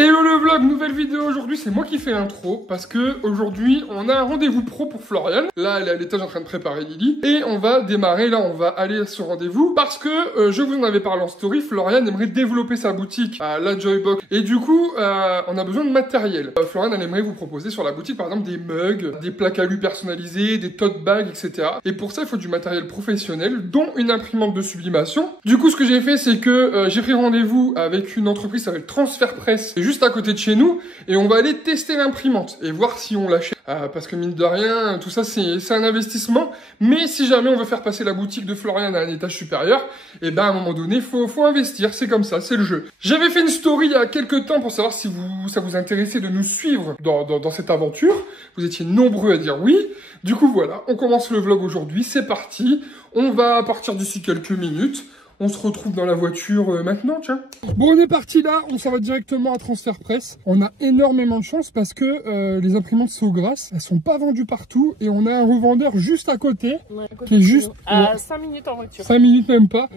Hello le vlog, nouvelle vidéo aujourd'hui, c'est moi qui fais l'intro parce que aujourd'hui on a un rendez-vous pro pour Florian. Là elle est à l'étage en train de préparer Lily et on va démarrer, là on va aller à ce rendez-vous parce que je vous en avais parlé en story, Florian aimerait développer sa boutique à la Joybox et du coup on a besoin de matériel. Florian elle aimerait vous proposer sur la boutique par exemple des mugs, des plaques alu personnalisées, des tote bags, etc. Et pour ça il faut du matériel professionnel dont une imprimante de sublimation. Du coup ce que j'ai fait c'est que j'ai pris rendez-vous avec une entreprise qui s'appelle Transfer Press juste à côté de chez nous et on va aller tester l'imprimante et voir si on l'achète parce que mine de rien tout ça c'est un investissement, mais si jamais on veut faire passer la boutique de Florian à un étage supérieur, et ben à un moment donné faut investir, c'est comme ça, c'est le jeu. J'avais fait une story il y a quelques temps pour savoir si ça vous intéressait de nous suivre dans cette aventure. Vous étiez nombreux à dire oui. Du coup voilà, on commence le vlog aujourd'hui, c'est parti. On va partir d'ici quelques minutes. On se retrouve dans la voiture maintenant, tiens. Bon, on est parti là, on s'en va directement à Transfer Press. On a énormément de chance parce que les imprimantes Sograsses, elles sont pas vendues partout et on a un revendeur juste à côté, qui est juste à 5 minutes en voiture. 5 minutes même pas,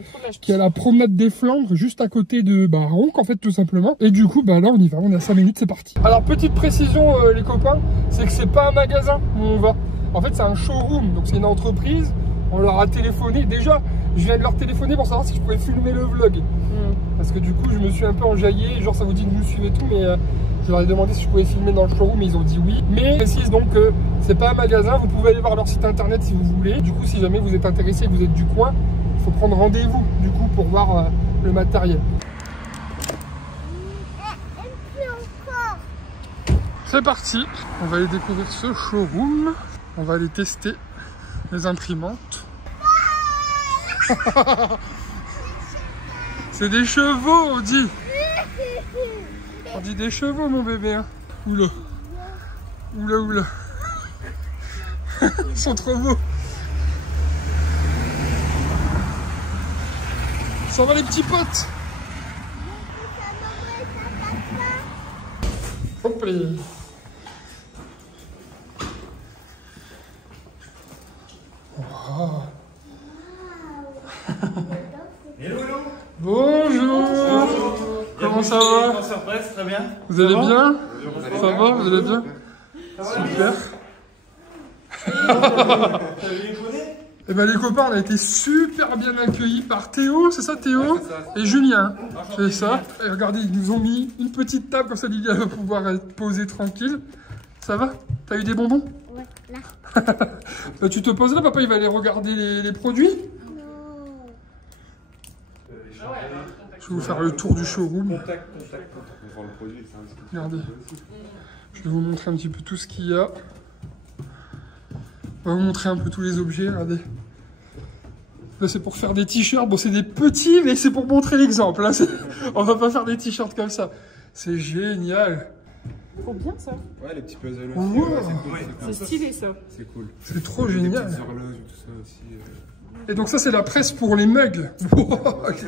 qui est à la promenade des Flandres, juste à côté de Ronc en fait tout simplement. Et du coup, là on y va, on est à 5 minutes, c'est parti. Alors petite précision les copains, c'est que c'est pas un magasin où on va. En fait c'est un showroom, donc c'est une entreprise. On leur a téléphoné, déjà je viens de leur téléphoner pour savoir si je pouvais filmer le vlog. Parce que du coup je me suis un peu enjaillé, genre ça vous dit que vous suivez tout, mais je leur ai demandé si je pouvais filmer dans le showroom, mais ils ont dit oui. Mais je précise donc que c'est pas un magasin, vous pouvez aller voir leur site internet si vous voulez. Du coup si jamais vous êtes intéressé et que vous êtes du coin, il faut prendre rendez-vous du coup pour voir le matériel. C'est parti, on va aller découvrir ce showroom, on va aller tester les imprimantes. C'est des chevaux, on dit. On dit des chevaux, mon bébé. Hein. Oula. Oula, oula. Ils sont trop beaux. Ça va les petits potes. Hop là. Wow. Hello, hello. Bonjour. Comment ça va? Transfer Press, très bien. Vous allez bien? Ça va? Vous allez bien? Super. Et ben les copains, on a été super bien accueillis par Théo, c'est ça Théo? Et Julien, c'est ça. Et regardez, ils nous ont mis une petite table comme ça, Lilia va pouvoir être posée tranquille. Ça va? T'as eu des bonbons? Ouais, là. Bah, tu te poses là, papa il va aller regarder les produits. Je vais vous faire le tour du showroom. Regardez. Je vais vous montrer un petit peu tout ce qu'il y a. On va vous montrer un peu tous les objets, regardez. Là c'est pour faire des t-shirts, bon c'est des petits mais c'est pour montrer l'exemple. On va pas faire des t-shirts comme ça. C'est génial. Faut bien ça. Ouais, les petits puzzles aussi. Wow. Ouais, c'est cool. C'est stylé ça. C'est cool. C'est trop Des génial. petites horloges et tout ça aussi. Et donc ça c'est la presse pour les mugs. C'est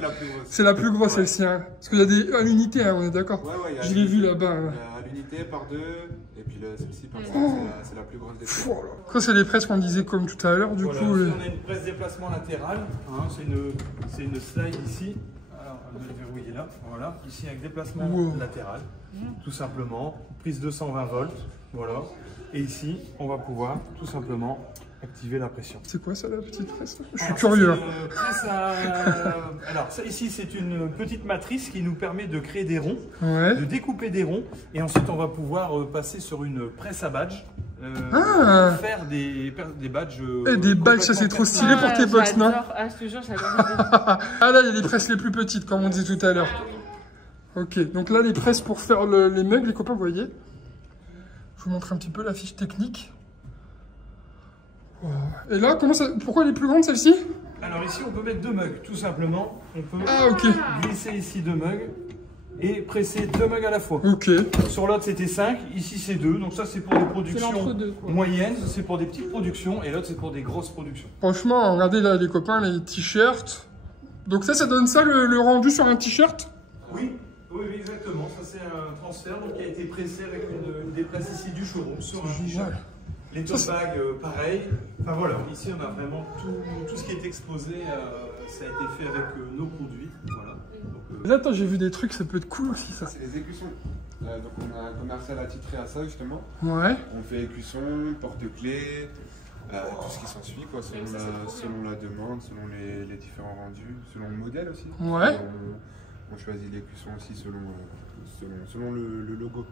la plus grosse. C'est la plus grosse celle-ci. Hein. Parce qu'il y a des à l'unité, hein, on est d'accord. Ouais, Je l'ai vu là-bas. Hein. À l'unité par deux. Et puis celle-ci par cinq, c'est la plus grosse des deux. Ça c'est les presses qu'on disait comme tout à l'heure. Du Voilà, coup. ici, on a une presse déplacement latéral. Hein, c'est une slide ici. Alors, on va le verrouiller là. Voilà. Ici avec déplacement latéral. Tout simplement. Prise de 120 volts. Voilà. Et ici, on va pouvoir tout simplement activer la pression. C'est quoi ça la petite presse là? Je suis curieux. Alors ça ici c'est une petite matrice qui nous permet de créer des ronds, Ouais. de découper des ronds et ensuite on va pouvoir passer sur une presse à badge. Faire des badges. Et des badges, ça c'est trop stylé pour tes box, non? Ah, je te jure, j'adore. Ah là il y a les presses les plus petites comme on disait tout à l'heure. Ok, donc là les presses pour faire les mugs, les copains, vous voyez. Je vous montre un petit peu la fiche technique. Et là, pourquoi elle est plus grande celle-ci? Alors ici on peut mettre deux mugs, tout simplement. On peut glisser ici deux mugs et presser deux mugs à la fois. Ok. Sur l'autre c'était 5, ici c'est 2. Donc ça c'est pour des productions moyennes, c'est pour des petites productions et l'autre c'est pour des grosses productions. Franchement, regardez là les copains, les t-shirts. Donc ça donne ça le rendu sur un t-shirt? Oui, exactement. Ça c'est un transfert donc, qui a été pressé avec une des presses ici du showroom sur un t-shirt. Les tote bags, pareil. Enfin voilà, ici on a vraiment tout ce qui est exposé, ça a été fait avec nos produits. Voilà. Donc, là, attends, j'ai vu des trucs, ça peut être cool aussi ça. C'est les écussons. Donc on a un commercial attitré à ça justement. Ouais. On fait écusson, porte-clés, tout ce qui s'ensuit quoi, selon la demande, selon les différents rendus, selon le modèle aussi. Ouais. On choisit l'écusson aussi selon le logo,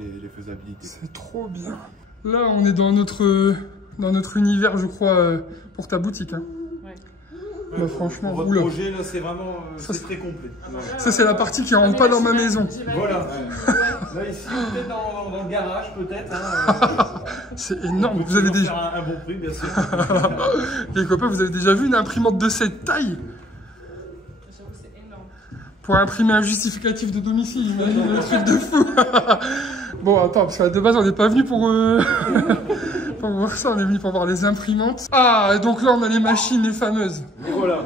les faisabilités. C'est trop bien. Là, on est dans notre univers, je crois, pour ta boutique. Hein. Ouais. Bah, franchement, Votre oula. projet, là, c'est vraiment c'est très complet. Ça, c'est la partie qui rentre pas dans ma maison. Voilà. Là, ici, peut-être dans le garage, peut-être. Hein, C'est énorme. on peut Vous avez toujours déjà... faire un bon prix, bien sûr. Les copains, vous avez déjà vu une imprimante de cette taille? J'avoue, c'est énorme. Pour imprimer un justificatif de domicile, j'imagine le truc de fou. Bon, attends, parce que de base, on n'est pas venu pour voir ça, on est venu pour voir les imprimantes. Ah, et donc là, on a les machines, les fameuses. Et voilà.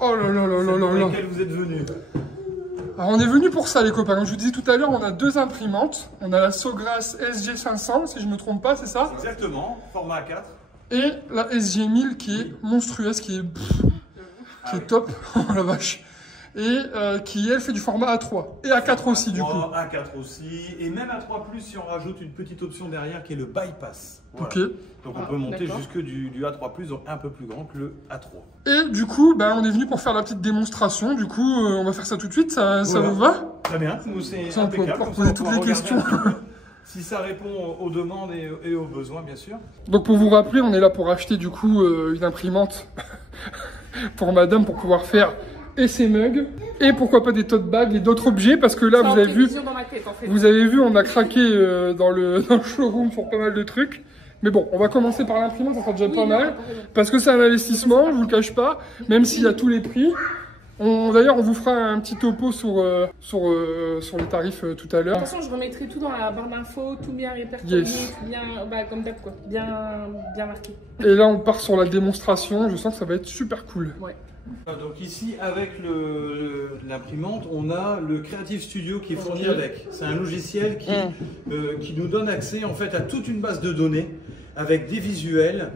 Oh là là là là là Pour là. lesquels vous êtes venus. Alors, on est venu pour ça, les copains. Comme je vous disais tout à l'heure, on a deux imprimantes. On a la Sogras SG500, si je me trompe pas, c'est ça? Exactement, format A4. Et la SG1000 qui est monstrueuse, qui est top. Oh la vache. Et qui, elle, fait du format A3. Et A4 aussi, du coup. A4 aussi. Et même A3+, si on rajoute une petite option derrière qui est le bypass. Voilà. Ok. Donc on peut monter d'accord. jusque du A3+, donc un peu plus grand que le A3. Et du coup, bah, on est venu pour faire la petite démonstration. Du coup, on va faire ça tout de suite. Ça Voilà. vous va? Très bien, nous c'est Ça, on peut impeccable. pouvoir Comme poser ça, on toutes pourra les regarder questions. un petit peu si ça répond aux demandes et aux besoins, bien sûr. Donc pour vous rappeler, on est là pour acheter du coup une imprimante pour madame pour pouvoir faire et ses mugs et pourquoi pas des tote bags et d'autres objets parce que là Ça vous en avez vu, prévision dans ma tête, en fait. vous avez vu, on a craqué dans le showroom sur pas mal de trucs. Mais bon, on va commencer par l'imprimante, ça sera déjà pas mal parce que c'est un investissement, je vous le cache pas, même s'il y a tous les prix. D'ailleurs, on vous fera un petit topo sur les tarifs tout à De l'heure. toute façon, je remettrai tout dans la barre d'infos, tout bien répertorié, Yes. tout bien, bah, comme d'hab, quoi. Bien marqué. Et là, on part sur la démonstration. Je sens que ça va être super cool. Ouais. Donc ici, avec l'imprimante, on a le Creative Studio qui est fourni Ok. avec. C'est un logiciel qui nous donne accès en fait à toute une base de données avec des visuels,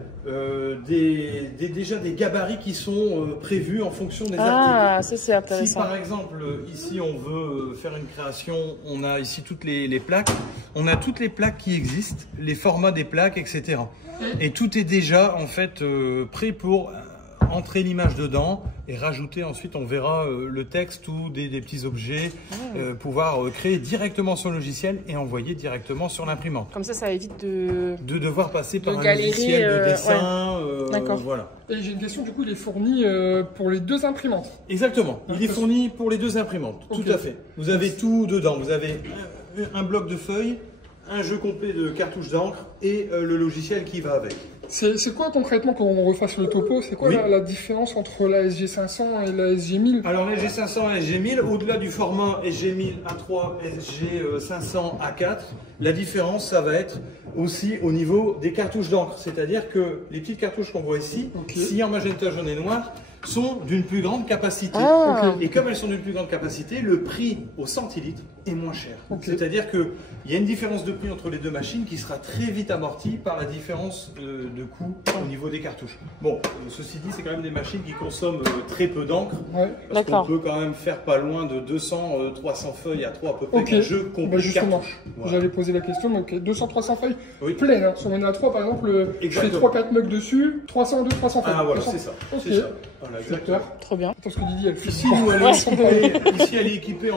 déjà des gabarits qui sont prévus en fonction des articles. Ah, ça c'est Si intéressant. par exemple, ici on veut faire une création, on a ici toutes les plaques, on a toutes les plaques qui existent, les formats des plaques, etc. Et tout est déjà en fait prêt pour entrer l'image dedans et rajouter ensuite, on verra le texte ou des petits objets, pouvoir créer directement sur le logiciel et envoyer directement sur l'imprimante. Comme ça évite de... De devoir passer par un galérer, logiciel de dessin, D'accord. voilà. Et j'ai une question, du coup, il est fourni pour les deux imprimantes. Exactement, il est fourni pour les deux imprimantes, Ok. tout à fait. Vous avez tout dedans, vous avez un bloc de feuilles, un jeu complet de cartouches d'encre et le logiciel qui va avec. C'est quoi concrètement, quand on refasse le topo, c'est quoi Oui. la différence entre la SG500 et la SG1000? Alors la G500 et la G1000, au-delà du format SG1000 A3, SG500 A4, la différence ça va être aussi au niveau des cartouches d'encre. C'est-à-dire que les petites cartouches qu'on voit ici, Ok. si en magenta, jaune et noir, sont d'une plus grande capacité. Ah. Et comme elles sont d'une plus grande capacité, le prix au centilitre est moins cher. Ok. C'est-à-dire qu'il y a une différence de prix entre les deux machines qui sera très vite amortie par la différence de coût au niveau des cartouches. Bon, ceci dit, c'est quand même des machines qui consomment très peu d'encre. Ouais. Parce qu'on D'accord. peut quand même faire pas loin de 200-300 feuilles à 3 à peu près Ok. qu'un jeu complet Bah de justement, cartouches. Voilà. j'allais poser la question, donc 200-300 feuilles Oui. pleines. Hein. Sur mon A3, par exemple, je fais Exactement. 3-4 mugs dessus, 300 feuilles. Ah voilà, 200. c'est ça. Ok. C'est ça. Voilà, J'ai exactement. peur. Trop bien. Attends, ce que Didi, elle fait. Ici, nous, elle est équipée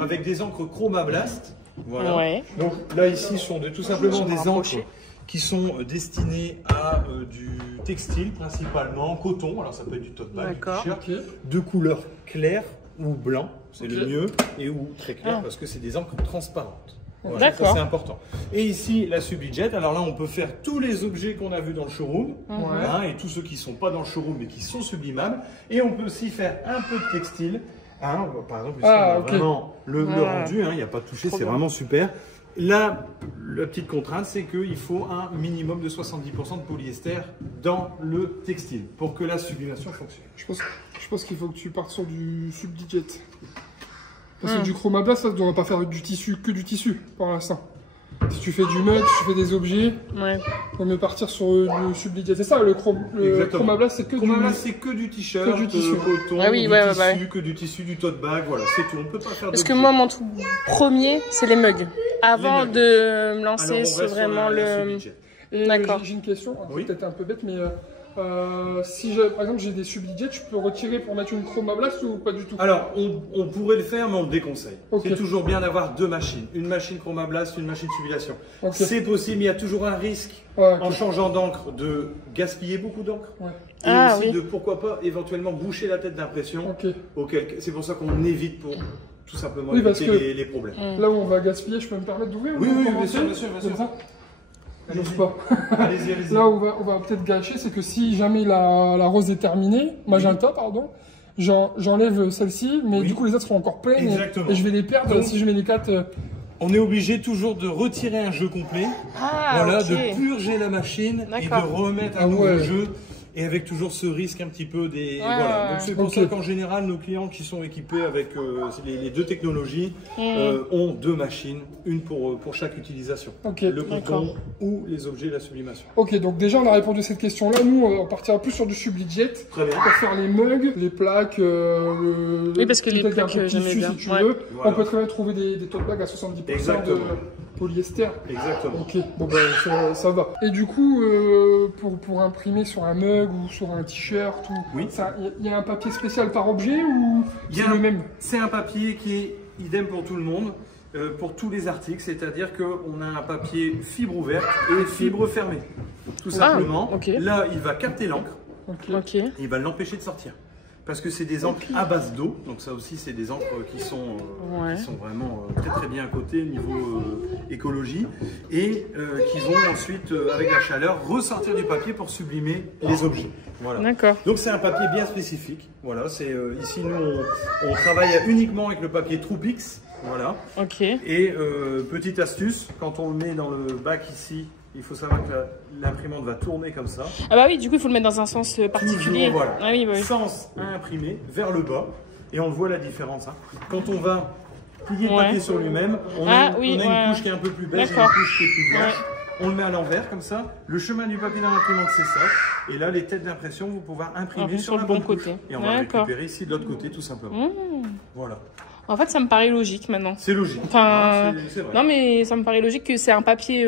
avec des encres Chromablast. Voilà. Ouais. Donc là, ici, sont tout simplement Je vais des rapprocher. encres qui sont destinées à du textile principalement, coton, alors ça peut être du tote bag, du D'accord. t-shirt, Ok. de couleur claire ou blanc, c'est Ok. le mieux, et ou très clair Ah. parce que c'est des encres transparentes. Voilà, D'accord. ça c'est important. Et ici la Subidjet, alors là on peut faire tous les objets qu'on a vus dans le showroom, hein, et tous ceux qui ne sont pas dans le showroom mais qui sont sublimables, et on peut aussi faire un peu de textile. Hein, par exemple, ici, on a ok. vraiment le rendu, hein, il n'y a pas de toucher, Trop c'est bien. vraiment super. Là, la petite contrainte, c'est qu'il faut un minimum de 70% de polyester dans le textile pour que la sublimation fonctionne. Je pense qu'il faut que tu partes sur du Subdijet. Parce que du Chromablast, ça, on va pas faire du tissu, que du tissu pour l'instant. Si tu fais du mug, si tu fais des objets, Ouais. on peut partir sur le Sublijet. C'est ça, le Chromablast, c'est que c'est que du t-shirt, que du tissu. Ah coton, oui, du ouais, tissu, ouais. que du tissu, du tote bag, voilà, c'est tout. On peut pas faire Parce que d'objets. moi, mon truc premier, c'est les mugs. Avant Les mugs. de me Alors, on lancer reste sur sur vraiment la le... Sublijet. Et D'accord. j'ai une question, Oui. peut-être un peu bête, mais si par exemple j'ai des Sublijet, je peux retirer pour mettre une Chromablast ou pas du tout? Alors, on pourrait le faire, mais on le déconseille. Ok. C'est toujours bien d'avoir deux machines. Une machine Chromablast, une machine Sublimation. Ok. C'est possible, mais il y a toujours un risque, Ouais, ok. en changeant d'encre, de gaspiller beaucoup d'encre. Ouais. Et Ah, aussi oui. de, pourquoi pas, éventuellement boucher la tête d'impression. Ok. C'est pour ça qu'on évite pour tout simplement Oui, parce éviter que- les problèmes. Mm. Là où on va gaspiller, je peux me permettre d'ouvrir? Oui, ou oui, comment bien sûr, on bien fait sûr, bien Comme sûr. ça? J'ose Allez-y. pas. Allez-y, allez-y. Là où on va peut-être gâcher, c'est que si jamais la rose est terminée, magenta, pardon, j'enlève celle-ci, mais Oui. du coup les autres seront encore pleines Exactement. et je vais les perdre Donc- si je mets les 4. On est obligé toujours de retirer un jeu complet, Ah, voilà, ok. de purger la machine et de D'accord. remettre un Ah nouveau ouais. jeu. Et avec toujours ce risque un petit peu des... Ouais, voilà. ouais, Donc ouais. c'est pour Ok. ça qu'en général, nos clients qui sont équipés avec les deux technologies Mm. ont deux machines, une pour chaque utilisation. Ok. Le coton D'accord. ou les objets de la sublimation. Ok, donc déjà on a répondu à cette question-là. Nous, on partira plus sur du Sublijet Très bien. pour faire les mugs, les plaques, Oui, parce que les peut-être un peu de plaques, j'aimais tissu bien. si tu Ouais. veux. Voilà. On peut très bien trouver des tote bags à 70% de Exactement. polyester. Exactement. Ok, bon ben ça va. Et du coup, pour imprimer sur un mug ou sur un t-shirt, Oui. il y a un papier spécial par objet ou Il y a c'est le même? C'est un papier qui est idem pour tout le monde, pour tous les articles, c'est-à-dire qu'on a un papier fibre ouverte et fibre fermée. Tout simplement. ok. Là, il va capter l'encre Ok. Ok. et il va l'empêcher de sortir. Parce que c'est des encres à base d'eau, donc ça aussi c'est des encres qui sont Ouais. vraiment très très bien cotées niveau écologie et qui vont ensuite avec la chaleur ressortir du papier pour sublimer les objets. Voilà. D'accord. Donc c'est un papier bien spécifique. Voilà, c'est ici nous on travaille uniquement avec le papier Troupix. Voilà. Ok. Et petite astuce, quand on le met dans le bac ici, il faut savoir que l'imprimante va tourner comme ça. Ah bah oui, du coup, il faut le mettre dans un sens particulier. Toujours, voilà. Ah oui, bah oui. Sens à imprimer vers le bas. Et on voit la différence. Hein. Quand on va plier le Ouais. papier sur lui-même, on Ah a, oui, on a ouais. une couche qui est un peu plus beige et une D'accord. couche qui est plus blanche. On le met à l'envers comme ça. Le chemin du papier dans l'imprimante, c'est ça. Et là, les têtes d'impression vont pouvoir imprimer sur la le bon bonne couche. côté. Et on va le D'accord. récupérer ici de l'autre côté, tout simplement. Mmh. Voilà. En fait, ça me paraît logique maintenant. C'est logique. Enfin, Hein, c'est vrai. non, mais ça me paraît logique que c'est un papier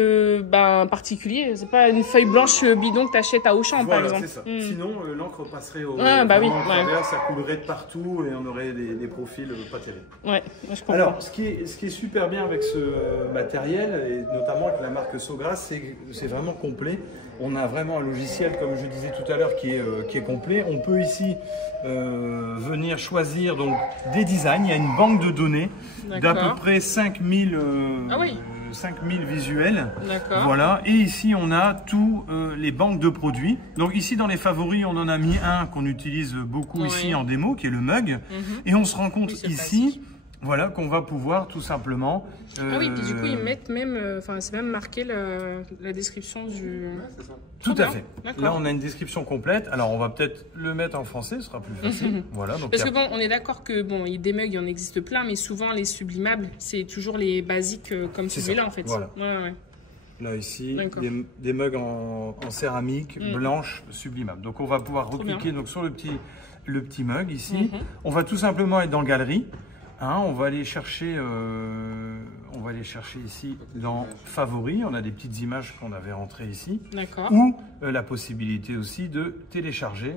particulier. C'est pas une feuille blanche bidon que tu achètes à Auchan, par Voilà, exemple. c'est ça. Mm. Sinon, l'encre passerait au Ah, bah oui, vraiment au ouais. travers, ça coulerait de partout et on aurait des profils pas terribles. Ouais, je comprends. Alors, ce qui est super bien avec ce matériel, et notamment avec la marque Sogras, c'est que c'est vraiment complet. On a vraiment un logiciel, comme je disais tout à l'heure, qui est complet. On peut ici venir choisir donc, des designs. Il y a une banque de données d'à D'accord. peu près 5000 Ah oui. 5000 visuels. D'accord. Voilà, et ici on a tous les banques de produits. Donc ici dans les favoris, on en a mis un qu'on utilise beaucoup Oui. ici en démo, qui est le mug. Mhm. Et on se rend compte Oui, c'est ici, pratique. voilà, qu'on va pouvoir tout simplement... Ah oui, puis du coup, ils mettent même, enfin, c'est même marqué la description du. Tout Trop à bien. fait. D'accord. Là, on a une description complète. Alors, on va peut-être le mettre en français, ce sera plus facile. Voilà, donc Parce il y que a- bon, on est d'accord que bon, des mugs, il y en existe plein, mais souvent les sublimables, c'est toujours les basiques comme C'est celui-là ça, en fait. voilà. Ouais, ouais. là ici, D'accord. des mugs en céramique Mm. blanche sublimables. Donc, on va pouvoir Trop recliquer donc, sur le petit mug ici. Mhm. On va tout simplement être dans Galerie. Hein, on va aller chercher ici dans Favoris. On a des petites images qu'on avait rentrées ici. D'accord. Ou la possibilité aussi de télécharger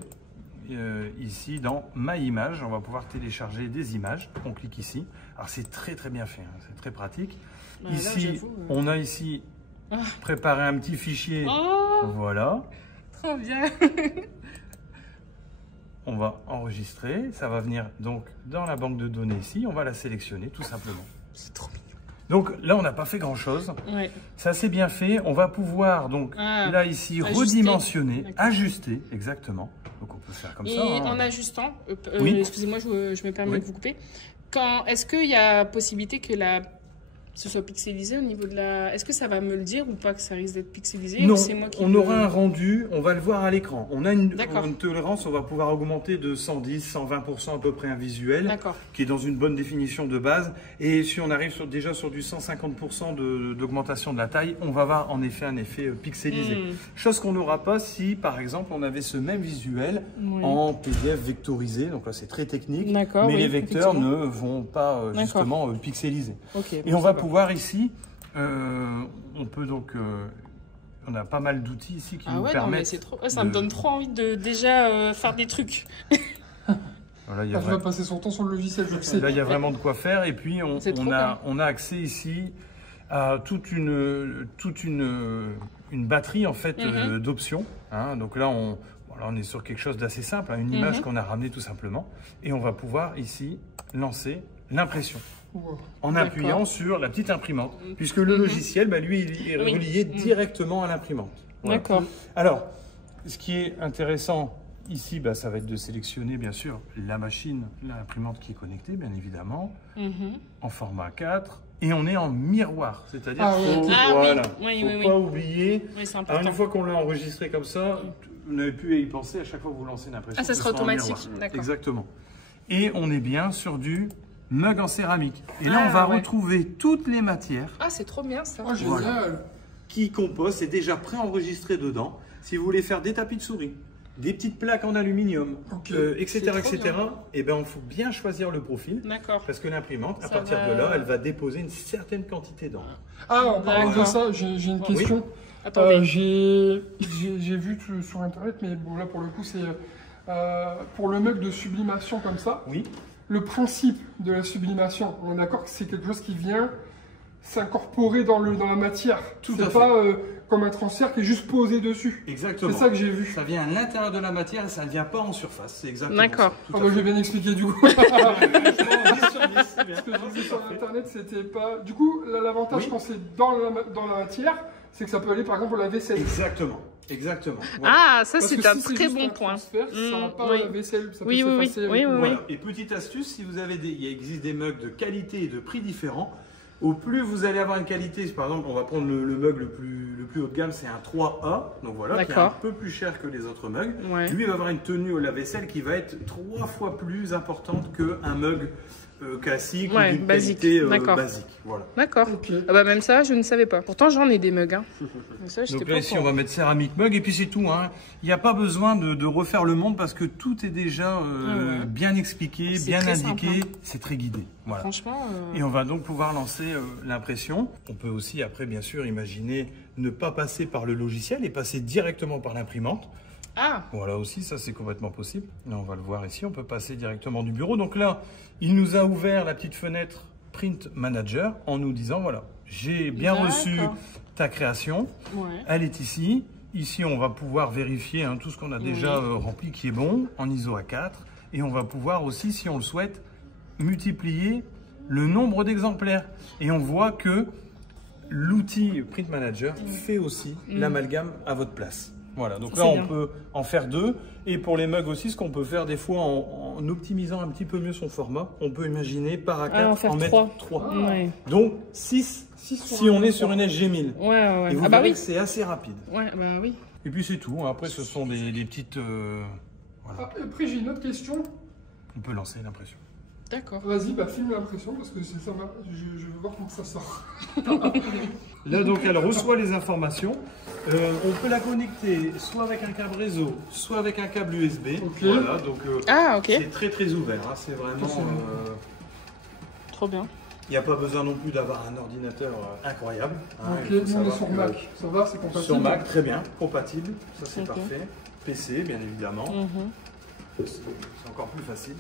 ici dans Ma Image. On va pouvoir télécharger des images. On clique ici. Alors c'est très très bien fait, hein, c'est très pratique. Bah, là, Ici, j'avoue, on a ici Ah. préparé un petit fichier. Oh, Voilà. trop bien. On va enregistrer. Ça va venir donc dans la banque de données ici. On va la sélectionner tout simplement. C'est trop mignon. Donc là, on n'a pas fait grand-chose. Ouais. C'est assez bien fait. On va pouvoir donc Ah, là ici ajuster. redimensionner, D'accord. ajuster, exactement. Donc on peut faire comme Et ça. hein. en ajustant, Oui. excusez-moi, je me permets Oui. de vous couper. Est-ce qu'il y a possibilité que ce soit pixelisé au niveau de la... Est-ce que ça va me le dire ou pas que ça risque d'être pixelisé? Non, ou c'est moi qui on aura un rendu, on va le voir à l'écran. On a une D'accord. tolérance, on va pouvoir augmenter de 110, 120% à peu près un visuel, D'accord. qui est dans une bonne définition de base. Et si on arrive déjà sur du 150% d'augmentation de la taille, on va avoir en effet un effet pixelisé. Chose qu'on n'aura pas si, par exemple, on avait ce même visuel en PDF vectorisé. Donc là, c'est très technique, D'accord, mais oui, les vecteurs effectivement. ne vont pas justement pixeliser. Ok, Et bon, on va ça pouvoir ici, on peut donc, on a pas mal d'outils ici qui Ah nous ouais, non, mais permettent. c'est trop... ça me donne trop envie de déjà faire des trucs. Voilà, il y Ah, a je vais passer son temps sur le logiciel, je le sais. là, il y a vraiment de quoi faire. Et puis, C'est trop bien. on a accès ici à toute une batterie en fait d'options. Hein. Donc là, on est sur quelque chose d'assez simple, hein, une image qu'on a ramenée tout simplement. Et on va pouvoir ici lancer l'impression. Wow. En appuyant sur la petite imprimante, puisque le logiciel, bah, lui, il est relié directement à l'imprimante. Voilà. D'accord. Alors, ce qui est intéressant ici, bah, ça va être de sélectionner, bien sûr, la machine, l'imprimante qui est connectée, bien évidemment, en format 4. Et on est en miroir, c'est-à-dire qu'il ne faut pas oublier. Oui, c'est Alors, important. une fois qu'on l'a enregistré comme ça, vous n'avez plus à y penser à chaque fois que vous lancez une impression. Ah, ça que ce sera soit en automatique, miroir. d'accord. Exactement. Et on est bien sur du mug en céramique. Et là, on va retrouver toutes les matières Ah, c'est trop bien ça. Oh, génial. qui composent, c'est déjà préenregistré dedans. Si vous voulez faire des tapis de souris, des petites plaques en aluminium, etc., C'est trop etc., bien. et ben, il faut bien choisir le profil. D'accord. Parce que l'imprimante, à Ça partir va- de là, elle va déposer une certaine quantité d'encre. Ah, en parlant de D'accord. ça, j'ai une question. Attendez. J'ai vu sur internet, mais bon, là pour le coup, c'est pour le mug de sublimation comme ça. Oui. Le principe de la sublimation, on est d'accord que c'est quelque chose qui vient s'incorporer dans la matière. Tout à C'est fait. pas comme un transfert qui est juste posé dessus. Exactement. C'est ça que j'ai vu. Ça vient à l'intérieur de la matière et ça ne vient pas en surface. C'est exactement D'accord. ça. Tout Ah à bah, fait. j'ai bien expliqué du coup. 10 sur 10, c'est bien. Ce que j'ai vu sur internet, c'était pas. Du coup, l'avantage Oui. quand c'est dans la matière, c'est que ça peut aller par exemple à la vaisselle. Exactement. Exactement. Voilà. Ah, ça Parce c'est que un si c'est très juste bon un point. transfert, ça va pas oui. à la vaisselle, ça Oui, peut oui, s'effacer oui, avec- oui, Voilà. Et petite astuce, si vous avez il existe des mugs de qualité et de prix différents. Au plus vous allez avoir une qualité, par exemple, on va prendre le mug le plus haut de gamme, c'est un 3A, donc voilà, qui est un D'accord. peu plus cher que les autres mugs. Ouais. Lui, il va avoir une tenue au lave-vaisselle qui va être 3 fois plus importante qu'un mug classique Ouais, ou d'une basique. qualité D'accord. basique. Voilà. D'accord. Ok. Ah bah même ça, je ne savais pas. Pourtant, j'en ai des mugs. Hein. Mais ça, j'étais Donc pas là, au ici, courant. on va mettre céramique mug et puis c'est tout. Hein. Il n'y a pas besoin de refaire le monde parce que tout est déjà bien expliqué, C'est bien très indiqué. simple, C'est très guidé. Voilà. Franchement, Et on va donc pouvoir lancer l'impression. On peut aussi après, bien sûr, imaginer ne pas passer par le logiciel et passer directement par l'imprimante. ah, Voilà aussi, ça c'est complètement possible. Là, on va le voir ici, on peut passer directement du bureau. Donc là, il nous a ouvert la petite fenêtre Print Manager en nous disant, voilà, j'ai bien D'accord. reçu ta création, ouais. elle est ici. Ici, on va pouvoir vérifier hein, tout ce qu'on a déjà rempli qui est bon en ISO A4. Et on va pouvoir aussi, si on le souhaite, multiplier le nombre d'exemplaires. Et on voit que l'outil Print Manager fait aussi l'amalgame à votre place. Voilà, donc Ça, là c'est on bien. peut en faire 2. Et pour les mugs aussi, ce qu'on peut faire des fois en optimisant un petit peu mieux son format, on peut imaginer par A4 Ah, en faire mettre 3. 3. Ouais. Donc 6 si on est sur une SG1000. Ouais, ouais. Et vous Ah bah verrez oui. que c'est assez rapide. Ouais, bah oui. Et puis c'est tout. Après, ce sont des petites. Voilà. Ah, après, j'ai une autre question. On peut lancer l'impression. D'accord. Vas-y, bah filme l'impression parce que ça va. Je veux voir comment ça sort. Là, donc, elle reçoit les informations. On peut la connecter soit avec un câble réseau, soit avec un câble USB. Ok. Voilà, donc Ah, ok. c'est très très ouvert. Hein. C'est vraiment. Trop bien. Il n'y a pas besoin non plus d'avoir un ordinateur incroyable. hein. Ok, Il faut nous on est savoir sur que Mac. Ça va, c'est compatible. Sur Mac, très bien, compatible. Ça c'est Ok. parfait. PC, bien évidemment. Mhm. C'est encore plus facile.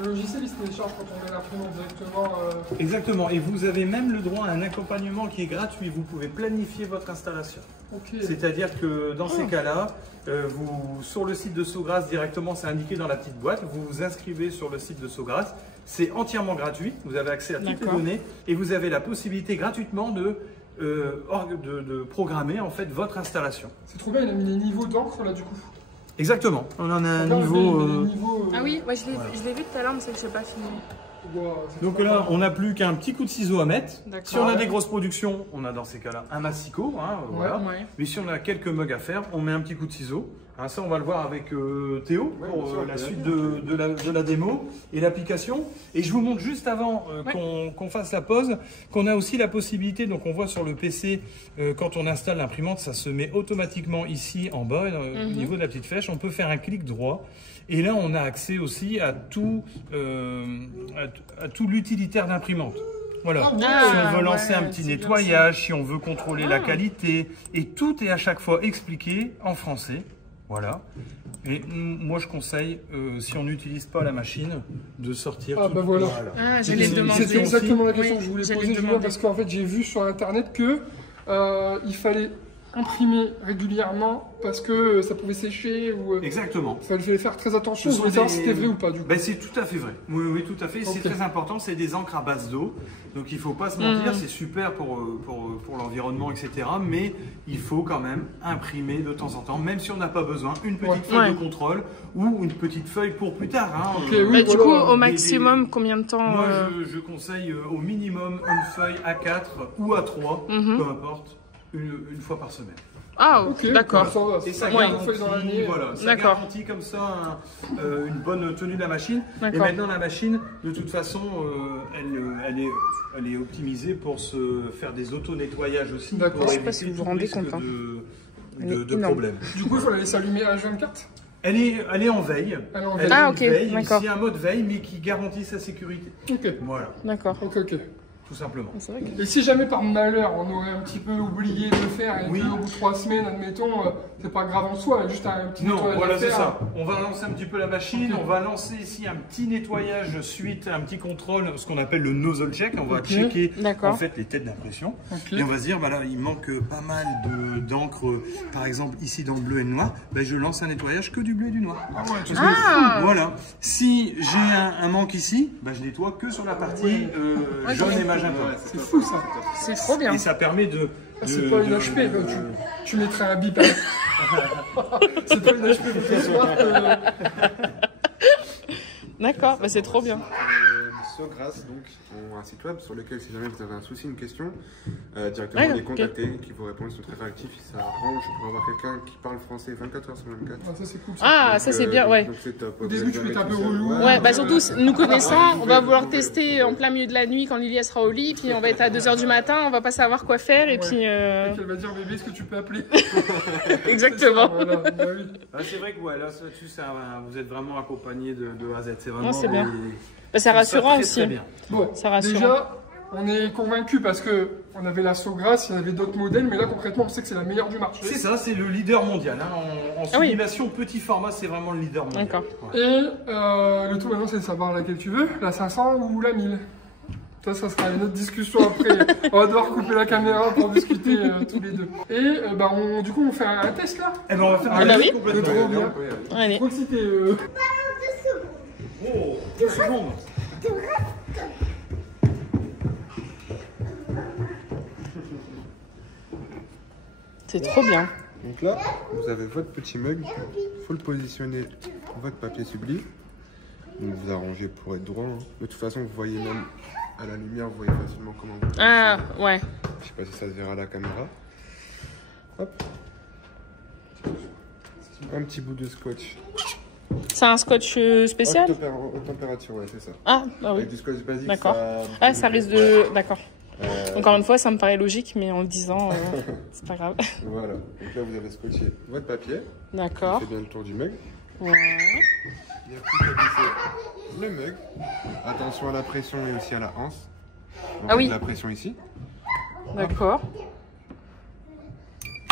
Le logiciel il se télécharge quand on met l'imprimante directement. Exactement, et vous avez même le droit à un accompagnement qui est gratuit. Vous pouvez planifier votre installation. Ok. C'est-à-dire que dans ces cas-là, sur le site de Sogras directement, c'est indiqué dans la petite boîte, vous vous inscrivez sur le site de Sogras, c'est entièrement gratuit, vous avez accès à toutes les D'accord. données et vous avez la possibilité gratuitement de programmer en fait votre installation. C'est trop bien, il a mis les niveaux d'encre là du coup. Exactement, on en a un Regarde, niveau... les niveaux, Ah oui, ouais, je l'ai vu tout à l'heure, mais c'est que je n'ai pas filmé. Wow, Donc là, on n'a plus qu'un petit coup de ciseau à mettre. D'accord. Si on a des grosses productions, on a dans ces cas-là un massicot. Hein, voilà. Ouais. Mais si on a quelques mugs à faire, on met un petit coup de ciseau. Hein, ça, on va le voir avec Théo Ouais, pour bien sûr, la bien suite sûr. de la démo et l'application. Et je vous montre juste avant qu'on fasse la pause qu'on a aussi la possibilité, donc on voit sur le PC, quand on installe l'imprimante, ça se met automatiquement ici en bas, au niveau de la petite flèche. On peut faire un clic droit. Et là, on a accès aussi à tout l'utilitaire d'imprimante. Voilà. Ah, Si on veut lancer ouais, un petit c'est bien nettoyage, si on veut contrôler la qualité, et tout est à chaque fois expliqué en français. Voilà. Et moi, je conseille, si on n'utilise pas la machine, de sortir. Ah, tout- bah voilà. Ah, j'allais C'est- te demander. C'était exactement la Oui, question que je voulais j'allais poser, te Julien, demander. parce qu'en fait, j'ai vu sur Internet que il fallait imprimer régulièrement parce que ça pouvait sécher ou Exactement. il fallait faire très attention. Ce Je voulais sont savoir des- si c'était vrai ou pas, du coup. Ben, c'est tout à fait vrai. Oui, oui, tout à fait. Ok. C'est très important. C'est des encres à base d'eau. Donc, il ne faut pas se mentir. C'est super pour l'environnement, etc. Mais il faut quand même imprimer de temps en temps, même si on n'a pas besoin, une petite Ouais. feuille Ouais. de contrôle ou une petite feuille pour plus tard. Hein. Ok, oui. Bah, du voilà. coup, au des- maximum, combien de temps Moi, je conseille au minimum une feuille A4 ou A3, peu importe, une fois par semaine. Ah, Ok, d'accord. ça va, Et ça ça Ouais. une feuille dans l'année. voilà, ça D'accord. garantit comme ça une bonne tenue de la machine. Et D'accord. maintenant, la machine, de toute façon, elle est optimisée pour se faire des auto-nettoyages aussi. D'accord. Pour Je sais pas si éviter vous vous tout rendez risque compte, hein. Elle est de énorme. problème. Du coup, il faut la laisser allumer à H24. Elle est en veille. Elle est en Elle veille. a Ah, une ok, veille, d'accord. ici un mode veille, mais qui garantit sa sécurité. Ok, Voilà, D'accord. ok. tout simplement. C'est vrai que... Et si jamais par malheur on aurait un petit peu oublié de le faire et Oui. que au bout de 3 semaines, admettons, c'est pas grave en soi, juste un petit Non, nettoyage voilà, à c'est faire. ça. On va lancer un petit peu la machine. Ok. On va lancer ici un petit nettoyage suite à un petit contrôle, ce qu'on appelle le nozzle check. On va Ok. checker D'accord. en fait les têtes d'impression. Ok. Et on va se dire, bah là, il manque pas mal d'encre. Par exemple, ici dans le bleu et le noir, bah, je lance un nettoyage que du bleu et du noir. Ah ouais, tu sais. Ah, Voilà. Si j'ai un manque ici, bah, je nettoie que sur la partie jaune et magenta. C'est fou ça. c'est trop bien. Et ça permet de. Ah, c'est pas une HP, donc tu mettrais un bip. C'est pas une HP pour ce soir. D'accord, bah, c'est trop bien. Sogras, donc, ont un site web sur lequel, si jamais vous avez un souci, une question, directement Ouais, les ok. contacter, qui vous répondent, ils sont très réactifs, ils s'arrangent pour avoir quelqu'un qui parle français 24 heures sur 24. Ah, ça c'est cool. Ah, Donc, ça c'est bien, ouais. Donc c'est top. Au début, tu peux être un peu relou. Ouais, bah surtout, nous connaissant, on va vouloir tester en plein milieu de la nuit quand Lily elle sera au lit, puis on va être à 2h du matin, on va pas savoir quoi faire, et puis... Elle va dire bébé, est-ce que tu peux appeler? Exactement. Voilà, bah oui. Ah, c'est vrai que ouais, là-dessus, vous êtes vraiment accompagné de A à Z. C'est vraiment. Non, c'est bien. des- Bah, c'est rassurant très, aussi. très bien. Bon, Ça rassure. déjà, on est convaincus parce que on avait la Sogras, il y avait d'autres modèles, mais là concrètement, on sait que c'est la meilleure du marché. C'est ça, c'est le leader mondial. Hein. En Ah oui. sublimation petit format, c'est vraiment le leader mondial. D'accord. Ouais. Et le tout maintenant, c'est de savoir laquelle tu veux, la 500 ou la 1000. Ça sera une autre discussion après. On va devoir couper la caméra pour discuter tous les deux. Et bah, du coup, on fait un test là. Eh ben, on va faire Ah un bah test oui. complètement. Trop bien. Allez. Je crois que c'était. Oh, 2 secondes. C'est trop bien. Donc là, vous avez votre petit mug, il faut le positionner votre papier subli. Donc vous arrangez pour être droit. Hein. De toute façon, vous voyez même à la lumière, vous voyez facilement comment vous Ah, ouais. Je sais pas si ça se verra à la caméra. Hop. Un petit bout de scotch. C'est un scotch spécial? Haute température, ouais, c'est ça. Ah, bah oui. Avec du scotch basique. D'accord. Ah, ça risque de... D'accord. Euh, Encore une fois, ça me paraît logique, mais en le disant, c'est pas grave. Voilà. Donc là, vous avez scotché votre papier. D'accord. Faites bien le tour du mug. Ouais. Il n'y a plus qu'à glisser le mug. Attention à la pression et aussi à la anse. Donc, Ah oui. La pression ici. D'accord.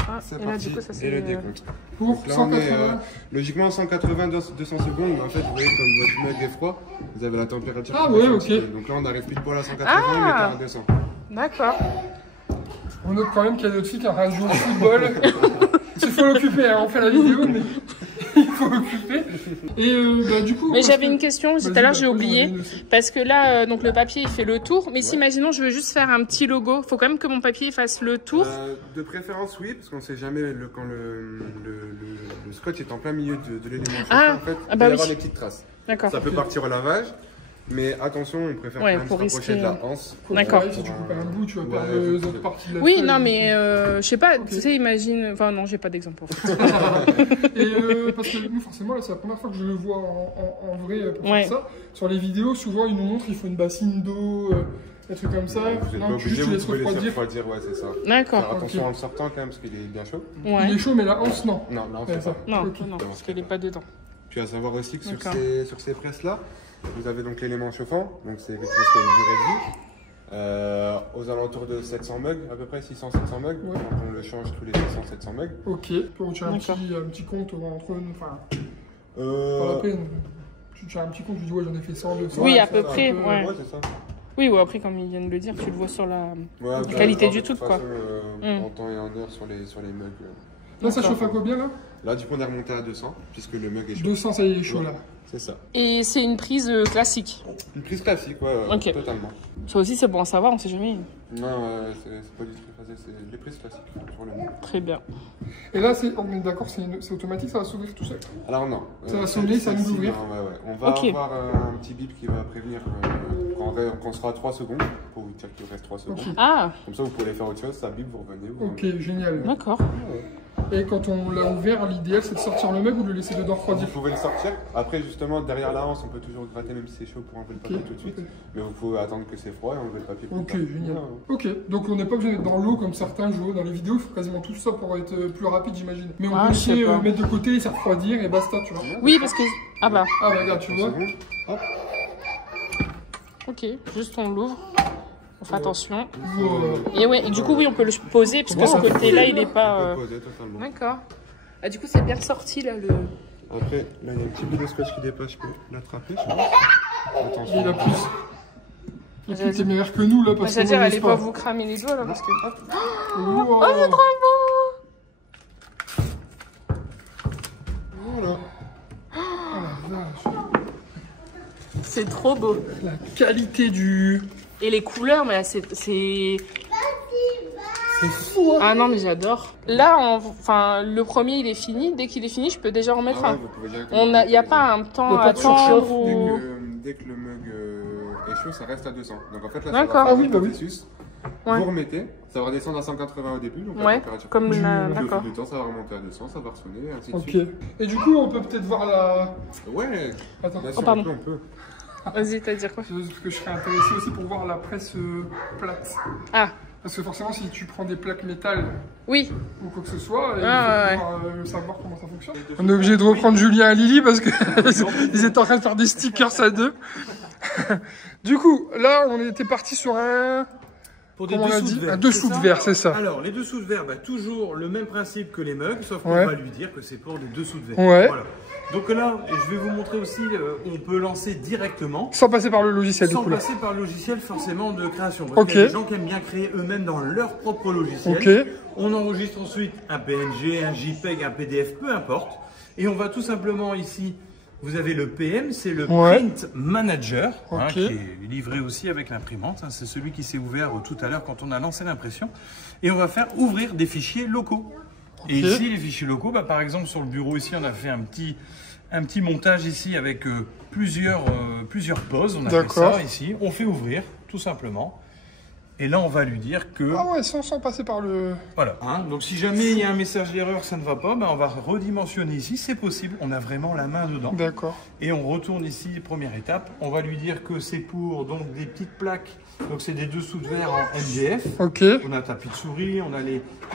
Ah, C'est et là, parti. du coup, ça Et c'est... le décompte. Pour Donc là, on est 180. logiquement 180-200 secondes. Mais en fait, vous voyez, comme votre mug est froid, vous avez la température. Ah qui ouais, descend un ok. petit peu. Donc là, on n'arrive plus de poil à 180, Ah. on est à 200. D'accord. On note quand même qu'il y a d'autres filles qui ont joué au football. Il faut l'occuper, hein. On fait la vidéo, mais il faut l'occuper. Et bah, du coup. Mais parce j'avais que- une question, tout Vas-y, à l'heure bah, j'ai oublié. vas-y, aussi. Parce que là, donc le papier il fait le tour. Mais si, imaginons, je veux juste faire un petit logo. Faut quand même que mon papier fasse le tour. De préférence, oui, parce qu'on ne sait jamais quand le scotch est en plein milieu de l'élément. Ah, en fait, ah bah il peut y oui. avoir des petites traces. D'accord. Ça peut partir au lavage. Mais attention, on préfère Ouais, quand même se pour rapprocher risquer, de la anse. D'accord. Si tu coupes un bout, tu vas Ouais, perdre ouais, les autres parties de la Oui, feuille. non, mais je sais pas, Ok. tu sais, imagine. Enfin, non, j'ai pas d'exemple en fait. Et parce que nous, forcément, là, c'est la première fois que je le vois en vrai pour Ouais. faire ça. Sur les vidéos, souvent, ils nous montrent, il faut une bassine d'eau, des trucs comme ça. Vous êtes pas Non, obligé, juste tu vous laisses pouvez laisser refroidir. refroidir, ouais, c'est ça. Faire D'accord. attention Ok. en le sortant quand même, parce qu'il est bien chaud. Il Ouais. est chaud, mais la hanse, non. Non, là, on Ouais, fait ça. pas. Non, Ok. non, parce qu'elle est pas dedans. Puis à savoir aussi que sur D'accord. ces presses-là, vous avez donc l'élément chauffant, donc c'est quelque chose qui a une durée de vie. Aux alentours de 700 mugs, à peu près 600-700 mugs. Ouais. Donc on le change tous les 600-700 mugs. Ok, pour tu as un petit compte entre nous, enfin, pas la peine. Tu as un petit compte, tu dis ouais, j'en ai fait 100, 200. Oui, ça, à peu ça, près, un peu, ouais. Ouais, c'est ça. Oui, ou après, comme ils viennent de le dire, tu le vois sur la. Ouais, La vous allez qualité voir du de toute truc, quoi. façon, en temps et en heure sur les mugs. Là, ça D'accord. chauffe à combien là Là, du coup, on est remonté à 200, puisque le mug est chaud. 200, ça y est, il est chaud Ouais. là. C'est ça. Et c'est une prise classique. Une prise classique, ouais, Ok. totalement. Ça aussi, c'est bon à savoir, on sait jamais. Non, c'est pas du triphasé, c'est des prises classiques sur le mug. Très bien. Et là, on est d'accord, c'est automatique, ça va s'ouvrir tout seul. Alors non. Ça va sonner, ça va nous celle-ci, ouvrir. non, ouais. On va Ok. avoir un petit bip qui va prévenir quand on sera à 3 secondes, pour vous dire qu'il reste 3 secondes. Ok. Ah, Comme ça, vous pouvez aller faire autre chose, ça bip, vous revenez. Vous Ok, génial. d'accord. Et quand on l'a ouvert, l'idéal c'est de sortir le mug ou de le laisser dedans Vous refroidir. pouvez le sortir. Après, justement, derrière la hanse, on peut toujours gratter même si c'est chaud pour enlever le papier tout de suite. ok. Mais vous pouvez attendre que c'est froid et enlever le papier plus Ok, tard. génial. Ouais. Ok, donc on n'est pas obligé d'être dans l'eau comme certains jouent dans les vidéos, il faut quasiment tout ça pour être plus rapide, j'imagine. Mais on Ah, peut je sais aussi pas. mettre de côté, laisser refroidir et basta, tu vois. Oui, parce que. Ah bah, Ah bah regarde, tu vois. C'est bon. Hop. ok, juste on l'ouvre. On fait attention. Wow. Et ouais, et du coup, oui, on peut le poser, parce que ce côté-là, il est On pas. peut poser totalement. D'accord. Ah, du coup, c'est bien ressorti là le. Après, là, il y a un petit bout de scotch qui dépasse, je peux l'attraper, je pense. Attention. Il a plus. Il a plus meilleur que nous là parce qu'on C'est-à-dire, ne allez laisse pas vous cramer les doigts là, parce que. Wow. Oh, c'est trop beau! Voilà. Ah, la vache. C'est trop beau. La qualité du. Et les couleurs, mais c'est. C'est fou, hein. Ah non, mais j'adore. Là, enfin, le premier, il est fini. Dès qu'il est fini, je peux déjà en mettre Ah ouais, un. vous pouvez directement Il n'y a utiliser. pas un temps Y a à pas de surchauffe attendre ou... Dès que le mug est chaud, ça reste à 200. Donc en fait, là, ça D'accord. va faire Ah oui, le bah oui. processus. Ouais. Vous remettez, ça va redescendre à 180 au début. Donc la Ouais, température comme continue. la... Puis au D'accord. fil du temps, ça va remonter à 200, ça va ressonner, et ainsi de Ok. suite. Et du coup, on peut peut-être voir la. Ouais, Attends, là, si pardon. on peut. Vas-y, t'as dire quoi? parce que je serais intéressé aussi pour voir la presse plate. Ah, Parce que forcément, si tu prends des plaques métal oui. ou quoi que ce soit, Ah, il faut pouvoir savoir comment ça fonctionne. On est obligé de reprendre Julien et Lily parce que ils étaient en train de faire des stickers à deux. Du coup, là, on était parti sur un. Pour des Comment on a dessous dit de verre. un dessous c'est de ça verre, c'est ça. Alors, les dessous de verre, bah, toujours le même principe que les mugs, sauf qu'on Ouais. va lui dire que c'est pour des dessous de verre. Ouais. Voilà. Donc là, je vais vous montrer aussi, on peut lancer directement, Sans passer par le logiciel, du sans coup. Là. passer par le logiciel forcément de création. Parce Ok. qu'il y a des gens qui aiment bien créer eux-mêmes dans leur propre logiciel. Ok. On enregistre ensuite un PNG, un JPEG, un PDF, peu importe. Et on va tout simplement ici, vous avez le PM, c'est le Ouais. Print Manager, Ok. qui est livré aussi avec l'imprimante. Hein. C'est celui qui s'est ouvert tout à l'heure quand on a lancé l'impression. Et on va faire ouvrir des fichiers locaux. Et ici, les fichiers locaux, bah, par exemple, sur le bureau ici, on a fait un petit montage ici avec plusieurs poses. On a fait D'accord. ça ici. On fait ouvrir, tout simplement. Et là, on va lui dire que... Ah ouais, sans passer par le. Voilà. Hein, donc, si jamais il y a un message d'erreur, ça ne va pas, bah, on va redimensionner ici. C'est possible. On a vraiment la main dedans. D'accord. Et on retourne ici, première étape. On va lui dire que c'est pour donc, des petites plaques. Donc, c'est des dessous de verre en MDF. Ok. On a tapis de souris, on a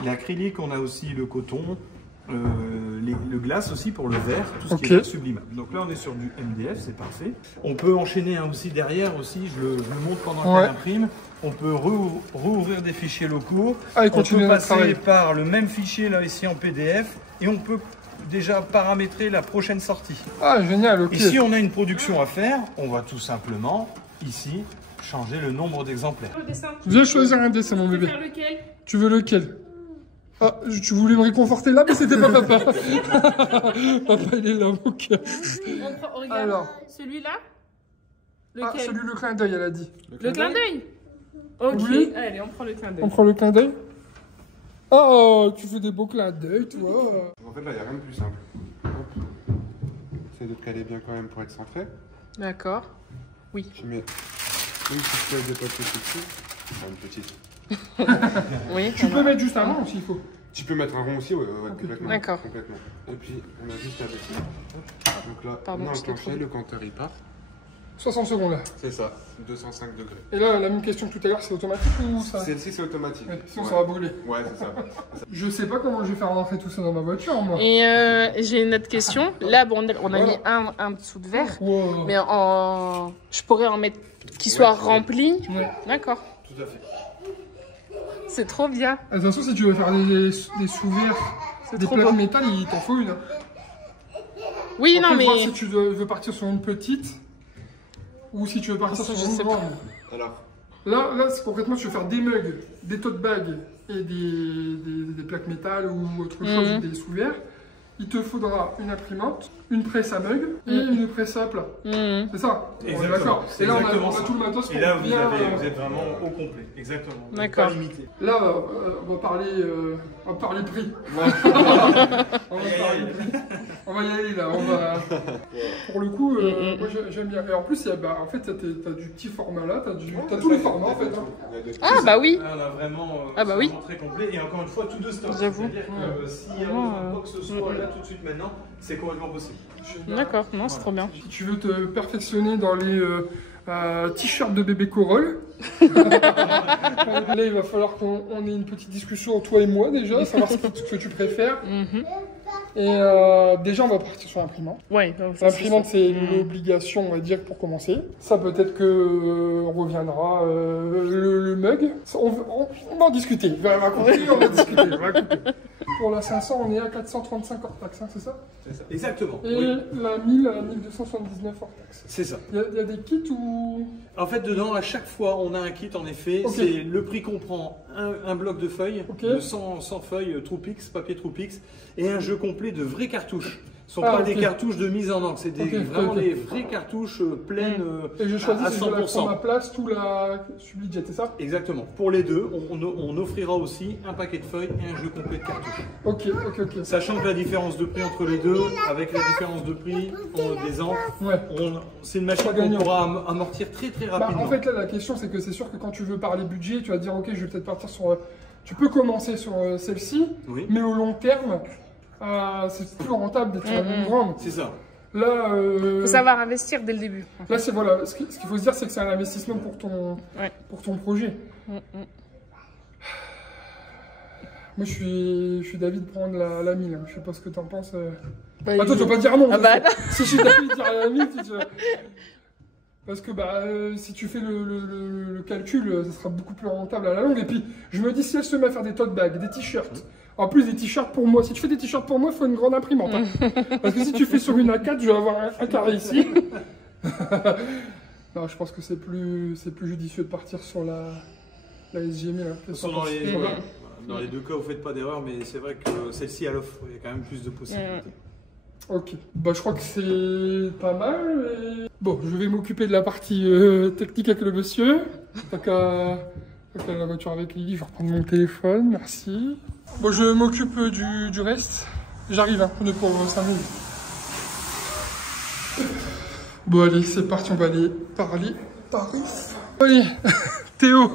l'acrylique, on a aussi le coton, le glace aussi pour le verre, tout ce qui Ok. est verre sublimable. Donc là, on est sur du MDF, c'est parfait. On peut enchaîner aussi derrière aussi, je le montre pendant Ouais. qu'elle imprime. On peut rouvrir des fichiers locaux. Ah, et On peut continuer notre passer travail. par le même fichier là ici en PDF et on peut déjà paramétrer la prochaine sortie. Ah, génial, ok. Et si on a une production à faire, on va tout simplement ici changer le nombre d'exemplaires. Viens choisir un dessin, mon bébé. lequel? Tu veux lequel? Ah, tu voulais me réconforter là, mais c'était pas papa. Papa, il est là, mon cœur. Regarde. Alors. Celui-là? Ah, Lequel? celui le clin d'œil, elle a dit. Le clin d'œil? Ok, Oui. allez, on prend le clin d'œil. On prend le clin d'œil? Oh, tu fais des beaux clins d'œil, toi. En fait, là, il n'y a rien de plus simple. Hop. Essayez de te caler bien quand même pour être centré. D'accord. Oui. Tu mets une petite feuille de papier dessus. Enfin, une petite. Oui. Tu peux mettre juste un rond s'il faut. Tu peux mettre un rond aussi, ouais, Ok. complètement. D'accord. Complètement. Et puis, on a juste à baisser. Donc là, Pardon, on a je t'ai enclenché, le compteur il part. 60 secondes là. C'est ça, 205 degrés. Et là, la même question que tout à l'heure, c'est automatique ou ça? Celle-ci, c'est automatique. Ouais, sinon Ouais. ça va brûler. Ouais, c'est ça. Je sais pas comment je vais faire rentrer tout ça dans ma voiture, moi. Et j'ai une autre question. Là, bon, on a mis un dessous de verre, Wow. mais je pourrais en mettre qui soit rempli. Ouais. D'accord. Tout à fait. C'est trop bien. De toute façon, si tu veux faire des sous-verres, des trop plaques beau. métal, il t'en faut une. Hein. Oui, Après, non, mais. voir si tu veux partir sur une petite ou si tu veux partir Ça, sur je une sais grande. Alors, Là c'est concrètement, tu veux faire des mugs, des tote bags et des plaques métal ou autre chose, des sous-verres. Il te faudra une imprimante, une presse à mug et une presse à plat. C'est ça? On est Exactement. d'accord. C'est Et là, on exactement a ça. tout le matos pour Et là, bien... vous êtes vraiment au complet. Exactement. Vous êtes D'accord. Pas limité. Là, on va parler prix. On va y aller là. Pour le coup, moi j'aime bien. Et en plus, en fait, t'as du petit format là, t'as tous les formats en fait. Hein. Ah, bah oui. Là, on a vraiment, Ah bah oui. vraiment très complet. Et encore une fois, tout de stock. J'avoue. C'est-à-dire que s'il y a besoin de quoi que ce soit là tout de suite maintenant, c'est complètement possible. D'accord, non, c'est trop bien. Si tu veux te perfectionner dans les t-shirts de bébé Corolle, là il va falloir qu'on ait une petite discussion, toi et moi déjà, savoir ce que tu préfères. Et déjà on va partir sur l'imprimante. Ouais, donc ça, L'imprimante c'est l'obligation, on va dire, pour commencer. Ça peut-être que on reviendra le mug. On va en discuter. On va couper, on va discuter. On va couper. Pour la 500, on est à 435 hors taxe, hein, c'est ça? C'est ça. Exactement. Et Oui. la 1000 à 1279 hors taxe. C'est ça. Il y a des kits ou... En fait, dedans, à chaque fois, on a un kit, en effet. Ok. C'est le prix comprend un bloc de feuilles, Ok. de 100 feuilles Troupix, papier Troupix, et un jeu complet de vraies cartouches. Ce ne sont Ah, pas ok. des cartouches de mise en encre, c'est vraiment ok. les vraies cartouches pleines Et je choisis à si je veux la prendre 100%. à place, tout la Subidjet, c'est ça? Exactement. Pour les deux, on offrira aussi un paquet de feuilles et un jeu complet de cartouches. Ok. Sachant que la différence de prix entre les deux, avec la différence de prix des encres, Ouais. c'est une machine Pas qu'on gagnant. pourra amortir très Bah, rapidement. en fait, là, la question, c'est que c'est sûr que quand tu veux parler budget, tu vas te dire, ok, je vais peut-être partir sur... Tu peux commencer sur celle-ci, Oui. mais au long terme, c'est plus rentable d'être sur la même grande. C'est ça. Là, Faut savoir investir dès le début. là, c'est voilà. Ce qu'il faut se dire, c'est que c'est un investissement pour ton projet. Moi, je suis d'avis de prendre la 1000. Hein. Je sais pas ce que t'en penses. Bah, Toi, tu vas pas dire non. Ah bah non. Si je suis d'avis de dire la 1000, parce que si tu fais le calcul, ça sera beaucoup plus rentable à la longue. Et puis, je me dis, si elle se met à faire des tote bags, des t-shirts, en plus des t-shirts pour moi, si tu fais des t-shirts pour moi, il faut une grande imprimante. Hein. Parce que si tu fais sur une A4, je vais avoir un carré ici. Non, je pense que c'est plus judicieux de partir sur la SG1000. Hein. Dans les deux cas, vous faites pas d'erreur, mais c'est vrai que celle-ci, elle offre, il y a quand même plus de possibilités. Ok, bah je crois que c'est pas mal. Et... Bon, je vais m'occuper de la partie technique avec le monsieur. Tant qu'à la voiture avec Lily, je vais reprendre mon téléphone, merci. Bon, je m'occupe du reste. J'arrive, hein, on est pour 5 minutes. Bon, allez, c'est parti, on va aller parler tarifs. Allez, Théo,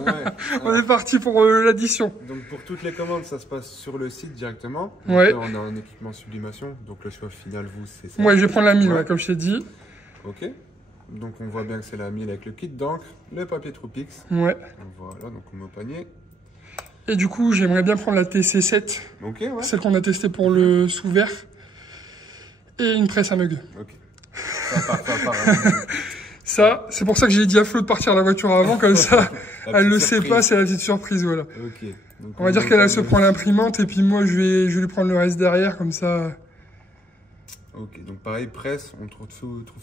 on est parti pour l'addition. Donc pour toutes les commandes, ça se passe sur le site directement. Donc Ouais. là, on a un équipement sublimation, donc le choix final, vous, c'est ça. Moi, je vais prendre la 1000, ouais, comme je t'ai dit. Ok. Donc on voit bien que c'est la 1000 avec le kit d'encre, le papier Troupix. Ouais. Voilà, donc on met au panier. Et du coup, j'aimerais bien prendre la TC7, Ok, ouais. celle qu'on a testée pour le sous-verre. Et une presse à mug. Ok. Ça part. Ça, c'est pour ça que j'ai dit à Flo de partir la voiture avant, comme ça, La elle le petite sait surprise. pas, c'est la petite surprise, voilà. Ok. Donc, On va dire met qu'elle au se panier. prend l'imprimante, et puis moi, je vais lui prendre le reste derrière, comme ça. Ok, donc pareil, presse, on trouve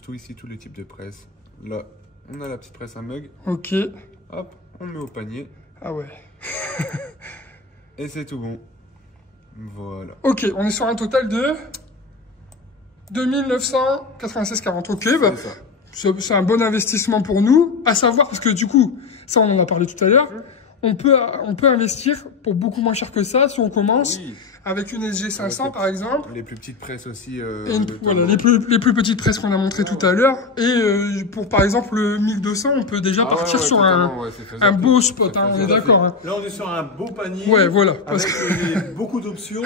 tout ici, tous les types de presse. Là, on a la petite presse à mug. Ok. Hop, on met au panier. Ah ouais. Et c'est tout bon. Voilà. Ok, on est sur un total de 2996,40. Ok, bah, C'est ça. c'est un bon investissement pour nous, à savoir, parce que du coup, ça on en a parlé tout à l'heure, on peut investir pour beaucoup moins cher que ça si on commence Oui. avec une SG500 par exemple. Les plus petites presses aussi. Voilà, les plus petites presses qu'on a montrées tout à l'heure. Et pour par exemple le 1200, on peut déjà partir sur un beau spot, hein, on est d'accord. Hein. Là, on est sur un beau panier. Ouais, voilà. Avec beaucoup d'options,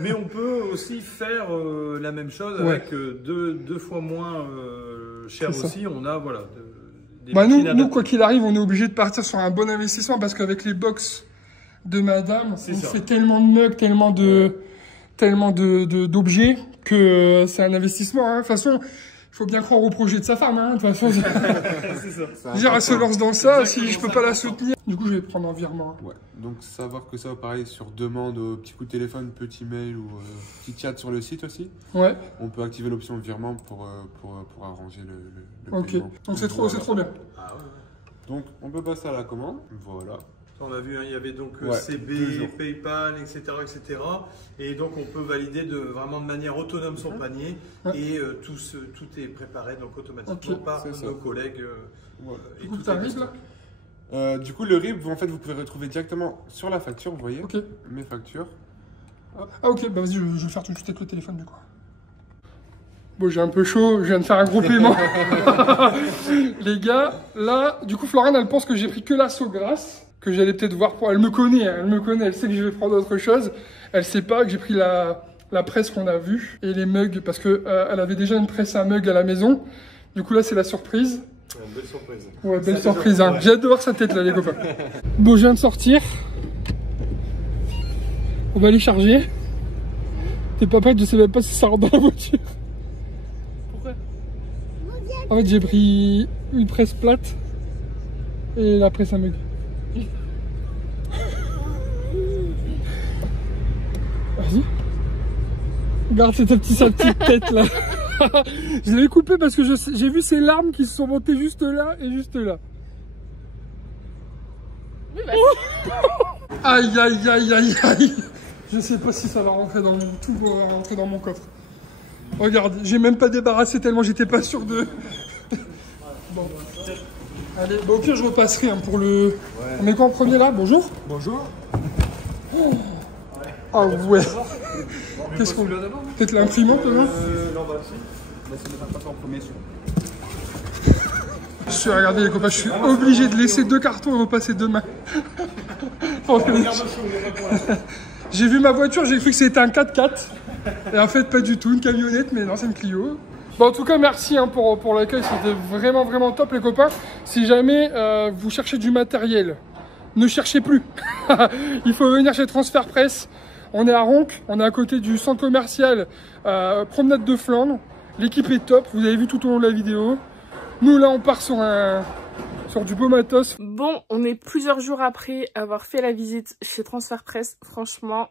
mais on peut aussi faire la même chose avec deux fois moins cher aussi. On a voilà. Nous, quoi qu'il arrive, on est obligé de partir sur un bon investissement parce qu'avec les box de madame, on fait tellement de mugs, tellement d'objets que c'est un investissement. Hein. De toute façon, il faut bien croire au projet de sa femme. Hein. De toute façon, elle se lance dans ça. Si je peux pas la soutenir, du coup, je vais prendre un virement. Hein. Ouais. Donc, savoir que ça, pareil, sur demande, petit coup de téléphone, petit mail ou petit chat sur le site aussi. Ouais. On peut activer l'option virement pour arranger le paiement. Donc, c'est trop bien. Ah, ouais. Donc, on peut passer à la commande. Voilà. On a vu, hein, il y avait donc CB, PayPal, etc., etc. Et donc, on peut valider vraiment de manière autonome son panier. Et tout est préparé donc automatiquement par nos collègues. Du coup, tu arrives là ? Du coup, le RIB, en fait, vous pouvez retrouver directement sur la facture, vous voyez. Mes factures. Ah, ok, bah vas-y, je vais faire tout de suite avec le téléphone du coup. Bon, j'ai un peu chaud, je viens de faire un gros paiement. Les gars, là, du coup, Floriane, elle pense que j'ai pris que la Saugrasse, que j'allais peut-être voir pour. Elle me connaît, elle sait que je vais prendre autre chose. Elle sait pas que j'ai pris la presse qu'on a vue et les mugs, parce que elle avait déjà une presse à mug à la maison. Du coup, là, c'est la surprise. Belle surprise. Ouais, belle surprise. Hein. J'ai hâte de voir sa tête là, les copains. Bon, je viens de sortir. On va aller charger. T'es pas prête, je sais même pas si ça rentre dans la voiture. Pourquoi? En fait, j'ai pris une presse plate et la presse à mug. Vas-y. Regarde sa petite tête là. Je l'ai coupé parce que j'ai vu ces larmes qui se sont montées juste là et juste là. Oui, bah aïe aïe aïe aïe aïe. Je sais pas si ça va rentrer dans tout va rentrer dans mon coffre. Regarde, j'ai même pas débarrassé tellement j'étais pas sûr de. Bon. Allez, bah, au pire je repasserai hein, pour le. Ouais. On met quoi en premier là? Bonjour. Bonjour. Oh. Ah ouais. Qu'est-ce qu'on. Peut-être l'imprimante non? Non, bah si. Laissez le passer en premier sur. Je suis regardez les copains, je suis obligé de laisser 2 cartons et repasser 2 mains. J'ai vu ma voiture, j'ai cru que c'était un 4x4. Et en fait, pas du tout, une camionnette, mais non, c'est une Clio. Bon, en tout cas, merci hein, pour l'accueil, c'était vraiment top les copains. Si jamais vous cherchez du matériel, ne cherchez plus. Il faut venir chez Transfert Presse. On est à Ronc, on est à côté du centre commercial Promenade de Flandre. L'équipe est top, vous avez vu tout au long de la vidéo. Nous là on part sur du beau matos. Bon, on est plusieurs jours après avoir fait la visite chez Transfert Presse. Franchement,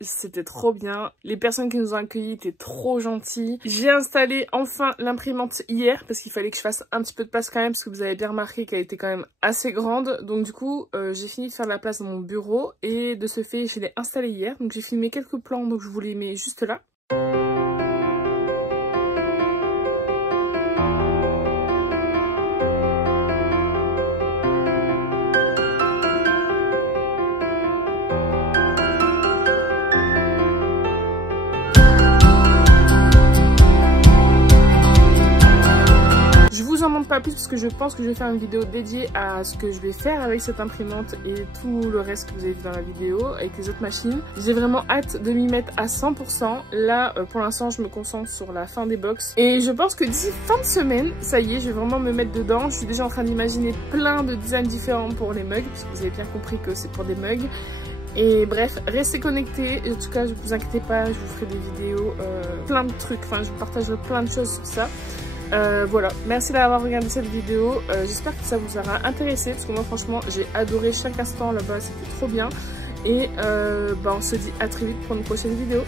c'était trop bien. Les personnes qui nous ont accueillis étaient trop gentilles. J'ai installé enfin l'imprimante hier parce qu'il fallait que je fasse un petit peu de place quand même parce que vous avez bien remarqué qu'elle était quand même assez grande. Donc du coup, j'ai fini de faire de la place dans mon bureau et de ce fait, je l'ai installée hier. Donc j'ai filmé quelques plans, donc je vous les mets juste là. Pas plus parce que je pense que je vais faire une vidéo dédiée à ce que je vais faire avec cette imprimante et tout le reste que vous avez vu dans la vidéo avec les autres machines. J'ai vraiment hâte de m'y mettre à 100%. Là pour l'instant je me concentre sur la fin des box et je pense que d'ici fin de semaine, ça y est, je vais vraiment me mettre dedans. Je suis déjà en train d'imaginer plein de designs différents pour les mugs parce que vous avez bien compris que c'est pour des mugs. Et bref, restez connectés. En tout cas, ne vous inquiétez pas, je vous ferai des vidéos, plein de trucs, enfin je vous partagerai plein de choses sur ça. Voilà, merci d'avoir regardé cette vidéo, j'espère que ça vous aura intéressé parce que moi franchement j'ai adoré chaque instant là-bas, c'était trop bien et on se dit à très vite pour une prochaine vidéo.